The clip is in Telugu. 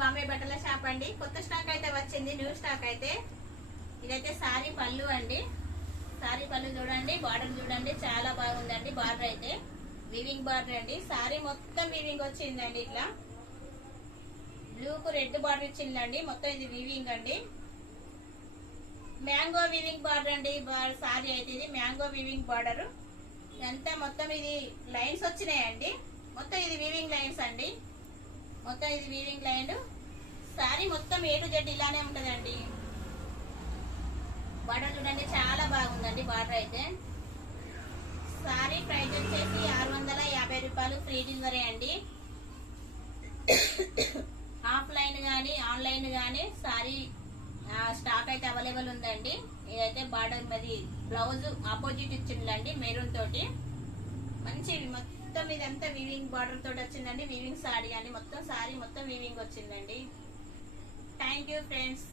బాంబే బట్టల షాప్ అండి. కొత్త స్టాక్ అయితే వచ్చింది, న్యూ స్టాక్ అయితే. ఇదైతే సారీ పళ్ళు అండి. సారీ పళ్ళు చూడండి, బార్డర్ చూడండి, చాలా బాగుందండి. బార్డర్ అయితే వీవింగ్ బార్డర్ అండి. సారీ మొత్తం వీవింగ్ వచ్చిందండి. ఇట్లా బ్లూకు రెడ్ బార్డర్ ఇచ్చిందండి. మొత్తం ఇది వీవింగ్ అండి. మ్యాంగో వీవింగ్ బార్డర్ అండి. సారీ అయితే ఇది మ్యాంగో వీవింగ్ బార్డర్. ఇదంతా మొత్తం ఇది లైన్స్ వచ్చినాయండి. మొత్తం ఇది వీవింగ్ లైన్స్ అండి. మొత్తం ఇది వీవింగ్ లైన్. సారీ మొత్తం A to Z ఇలానే ఉంటదండి. బార్డర్ చూడండి, చాలా బాగుందండి బార్డర్ అయితే. సారీ ప్రైస్ వచ్చేసి 650 రూపాయలు, ఫ్రీ డెలివరీ అండి. ఆఫ్లైన్ గానీ ఆన్లైన్ గానీ సారీ స్టాక్ అయితే అవైలబుల్ ఉందండి. ఇదైతే బార్డర్ మరి బ్లౌజ్ ఆపోజిట్ ఇచ్చిందండి, మెరూన్ తోటి. మంచి మొత్తం ఇదంతా వీవింగ్ బార్డర్ తోటి వచ్చిందండి. వీవింగ్ సారీ అండి. మొత్తం సారీ మొత్తం వీవింగ్ వచ్చిందండి. Thank you friends.